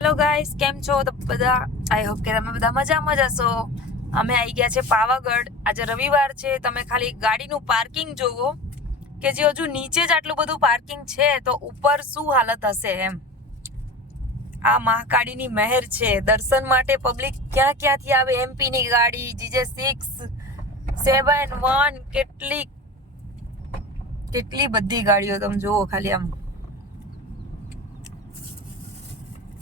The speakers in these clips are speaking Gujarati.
હેલો ગાઈસ, કેમ છો બધા? આઈ હોપ કે તમે બધા મજામાં જ હશો. અમે આવી ગયા છે પાવાગઢ. આજે રવિવાર છે. તમે ખાલી ગાડીનું પાર્કિંગ જોવો કે જે હજુ નીચે જ આટલું બધું પાર્કિંગ છે તો ઉપર શું હાલત હશે એમ. આ મહાકાળીની મહેર છે. દર્શન માટે પબ્લિક ક્યાં ક્યાંથી આવે. એમપી ની ગાડી, GJ6, 7-1, કેટલી બધી ગાડીઓ તમે જોવો. ખાલી આમ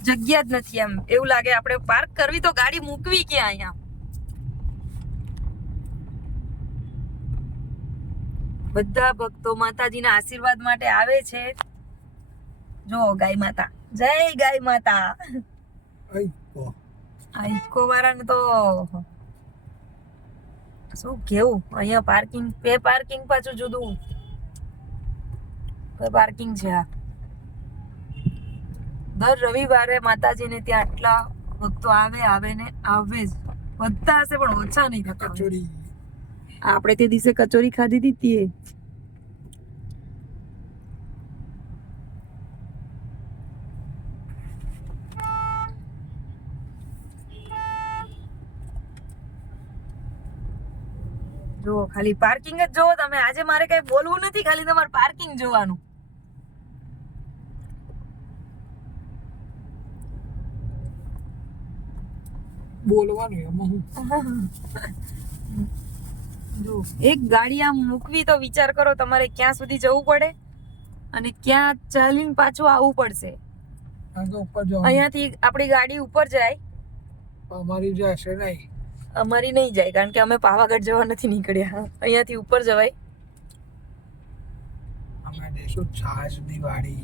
જગ્યા જ નથી. એમ એવું લાગે આપણે પાર્ક કરવી તો ગાડી મૂકવી ક્યાં અહીંયા. બધા ભક્તો માતાજીના આશીર્વાદ માટે આવે છે. જો ગાય માતા, જય ગાય માતા. આ ઇકો વાળાને તો શું કેવું. અહીંયા પાર્કિંગ, પે પાર્કિંગ પાછું જુદું પાર્કિંગ છે. આ દર રવિવારે માતાજીને ત્યાં આટલા ભક્તો આવે ને આવે જ. વધતા હશે પણ ઓછા નહીં થતા. કચોરી આપણે તે દિવસે કચોરી ખાધી હતી. જો ખાલી પાર્કિંગ જ જોવો તમે. આજે મારે કઈ બોલવું નથી, ખાલી તમારે પાર્કિંગ જોવાનું. બોલવાનું એમાં હું જો એક ગાડી આમ મૂકવી તો વિચાર કરો તમારે ક્યાં સુધી જવું પડે અને ક્યાં ચાલીને પાછું આવવું પડશે. અહીંયાથી આપણી ગાડી ઉપર જાય, અમારી જશે નહીં. અમારી નહીં જાય કારણ કે અમે પાવાગઢ જવા નથી નીકળ્યા. અહીંયાથી ઉપર જવાય. અમે જઈશું છાજ દિવાળી.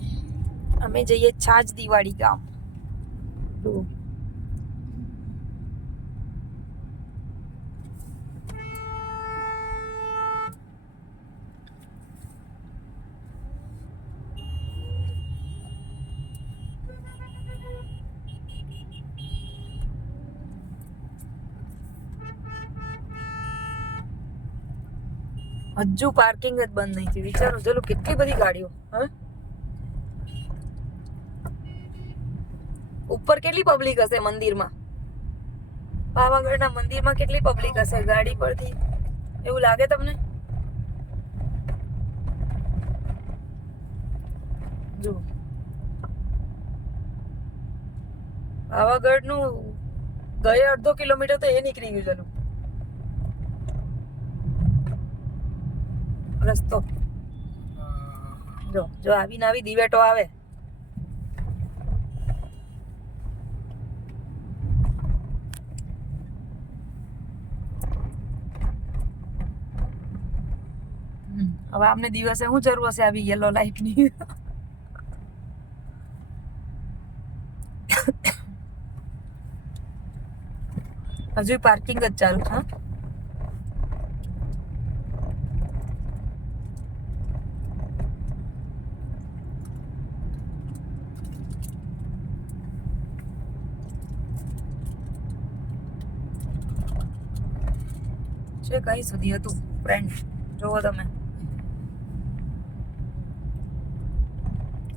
અમે જઈએ છાજ દિવાળી ગામ. હજુ પાર્કિંગ જ બંધ નહીં થયું. વિચારો ચલો કેટલી બધી ગાડીઓ. હા, ઉપર કેટલી પબ્લિક હશે મંદિરમાં. પાવાગઢના મંદિરમાં કેટલી પબ્લિક હશે ગાડી પરથી એવું લાગે તમને? જો પાવાગઢ નું ગયે 1.5 કિલોમીટર તો એ નીકળી ગયું. ચલો રસ્તો જો જો આવીને આવી દિવેટો આવે. હવે આમને દિવસે શું જરૂર હશે આવી યલો લાઈટ ની. હજુ પાર્કિંગ જ ચાલુ છે. છે કઈ સુધી હતું ફ્રેન્ડ જોવો તમે.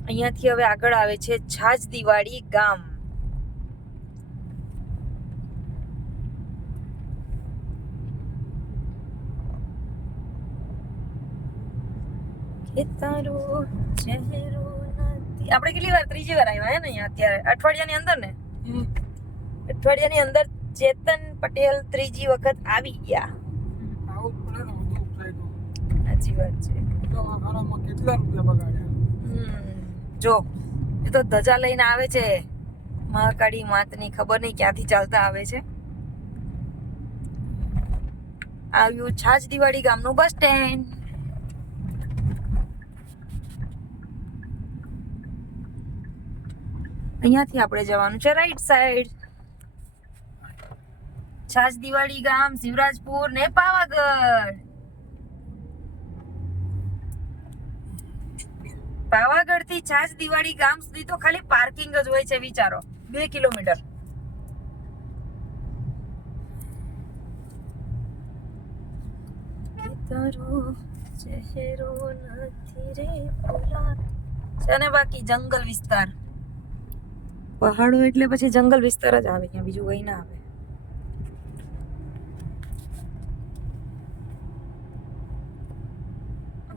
અહીંયાથી હવે આગળ આવે છે છાજ દિવાળી ગામ. આપણે કેટલી વાર, ત્રીજી વાર આવ્યા હે ને અહીંયા અત્યારે અઠવાડિયાની અંદર ને. અઠવાડિયાની અંદર ચેતન પટેલ ત્રીજી વખત આવી ગયા. સાચી વાત છે. કેટલા રૂપિયા બગાડ્યા. જો એ તો ધજા લઈને આવે છે મહાકાળી માતની. ખબર નહીં ક્યાંથી ચાલતા આવે છે. આવ્યું છાજ દિવાળી ગામનું બસ સ્ટેન્ડ. અહીંયાથી આપણે જવાનું છે રાઈટ સાઈડ. છાજ દિવાળી ગામ, શિવરાજપુર ને પાવાગઢ. પાવાગઢ થી છાજ દિવાળી ગામ સુધી તો ખાલી પાર્કિંગ જ હોય છે. વિચારો 2 કિલોમીટર. છે ને બાકી જંગલ વિસ્તાર. પહાડો એટલે પછી જંગલ વિસ્તાર જ આવે, અહીંયા બીજું કઈ ના આવે.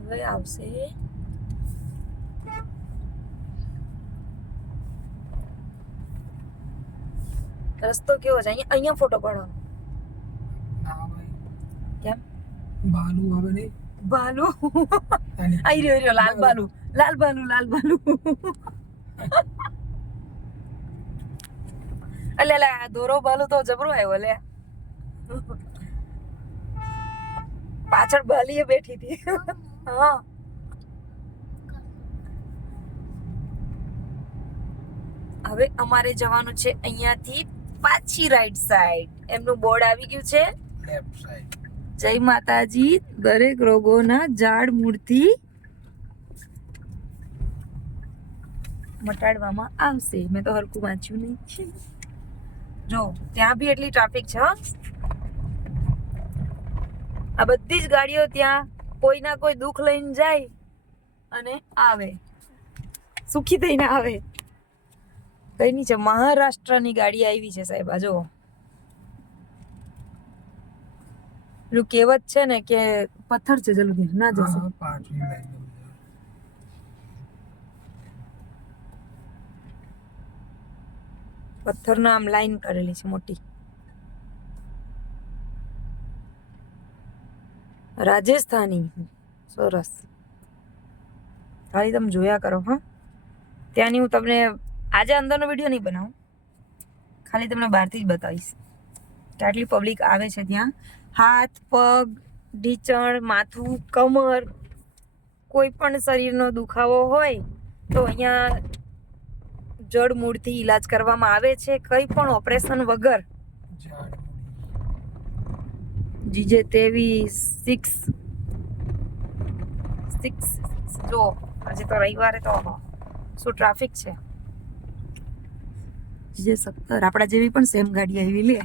હવે આવશે રસ્તો કેવો છે અહીંયા? અહીંયા ફોટો પાડવાનો. ના ભાઈ, કેમ? ભાલુ આવે નહીં. બાલુ અને આઈ રહ્યો લાલ બાલુ, લાલ બાલુ, લાલ બાલુ. અલે લે દોરો બાલુ તો જબરો આવ્યો લે. પાછળ બાલીએ બેઠી હતી. હા હવે અમારે જવાનું છે અહીંયાથી પાછી રાઈટ સાઈડ. એમનું બોર્ડ આવી ગયું છે, લેફ્ટ સાઈડ. જય માતાજી. દરેક રોગોના ઝાડ મૂળથી મટાડવામાં આવશે. મેં તો હરખું વાંચ્યું નહીં. જો ત્યાં બી એટલી ટ્રાફિક છે. હો, આ બધી જ ગાડીઓ ત્યાં કોઈ ના કોઈ દુઃખ લઈને જાય અને આવે, સુખી થઈને આવે. કઈ નહીં છે, મહારાષ્ટ્રની ગાડી આવી છે સાહેબ. આ જો પેલું કહેવત છે ને કે પથ્થર છે, જલ્દી ના જશે. હા, પાછળ લઈ જવું. પથ્થરના આમ લાઈન કરેલી છે મોટી. રાજસ્થાની સરસ. ખાલી તમે જોયા કરો. હા, ત્યાંની હું તમને આજે અંદરનો વિડીયો નહીં બનાવું, ખાલી તમને બહારથી જ બતાવીશ કે આટલી પબ્લિક આવે છે ત્યાં. હાથ, પગ, ઢીચણ, માથું, કમર, કોઈ પણ શરીરનો દુખાવો હોય તો અહીંયા જડમૂળથી ઈલાજ કરવામાં આવે છે, કંઈ પણ ઓપરેશન વગર. ઝાડ જીજે તેવી 6 જો આજે તો રવિવારે તો શું ટ્રાફિક છે. જીજે 17 આપણા જેવી પણ સેમ ગાડી આવી લે.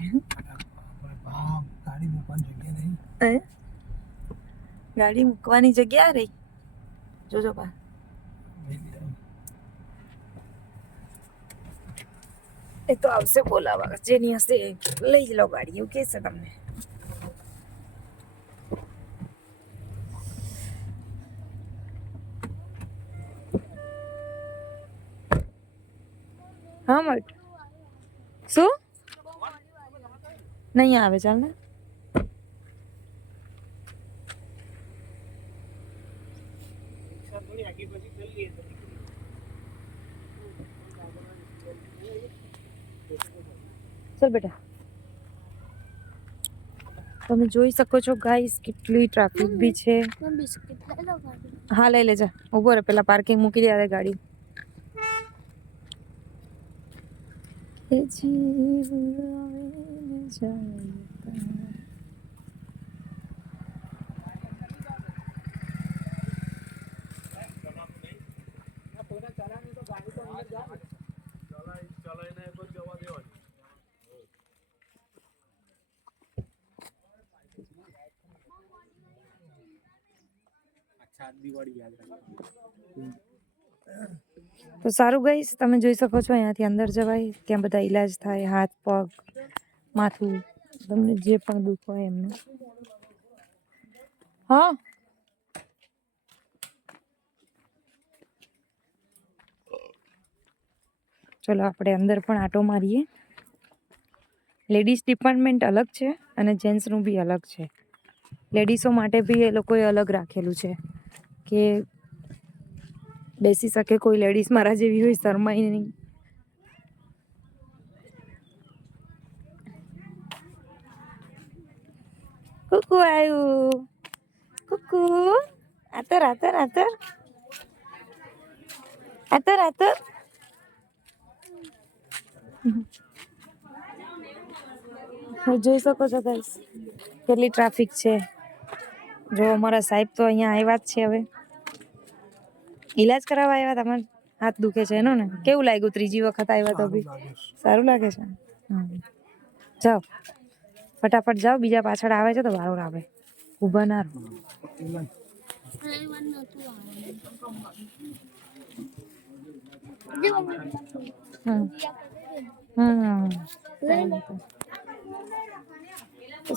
ગાડી મૂકવાની જગ્યા નહીં. ગાડી મૂકવાની જગ્યા રહી. જોજો પા એ તો આવશે બોલાવા. જેની હશે લઈ જ લો ગાડી, એવું કહેશે તમને. હા મટ શું નહીં આવે? ચાલ ને. ચાલ બેટા. તમે જોઈ શકો છો ગાઈસ કેટલી ટ્રાફિક બી છે. હા લઈ લેજા, ઉભો રહે, પેલા પાર્કિંગ મૂકી દે આવે ગાડી. એ જીવ આવે ને જાય. તો સારું ગાઈસ, તમે જોઈ શકો છો અહીંયાથી અંદર જવાય. ત્યાં બધા ઈલાજ થાય, હાથ, પગ, માથું, તમને જે પણ દુઃખ હોય એમને. હા ચલો આપણે અંદર પણ આટો મારીએ. લેડીઝ ડિપાર્ટમેન્ટ અલગ છે અને જેન્ટ્સનું બી અલગ છે. લેડીઝો માટે બી એ લોકોએ અલગ રાખેલું છે કે બેસી શકે કોઈ લેડીઝ મારા જેવી હોય, શરમાઈ નહીં. કુકુ આવ્યું, કુકુ આતર આતર આતર આતર આતર. જોઈ શકો છો ગાઈસ કેટલી ટ્રાફિક છે. જો અમારા સાહેબ તો અહીંયા આવ્યા જ છે. હવે ઈલાજ કરાવવા આવ્યા. તમારે હાથ દુખે છે એનો ને? કેવું લાગ્યું ત્રીજી વખત આવ્યા તો બી? સારું લાગે છે. જાઓ ફટાફટ જાઓ, બીજા પાછળ આવે છે તો વારો આવે. ઊભા ના રહો. તો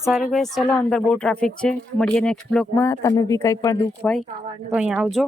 સારું guys, ચલો અંદર બહુ ટ્રાફિક છે. મળીએ નેક્સ્ટ બ્લોગમાં. તમે બી કંઈ પણ દુઃખ હોય તો અહીંયા આવજો.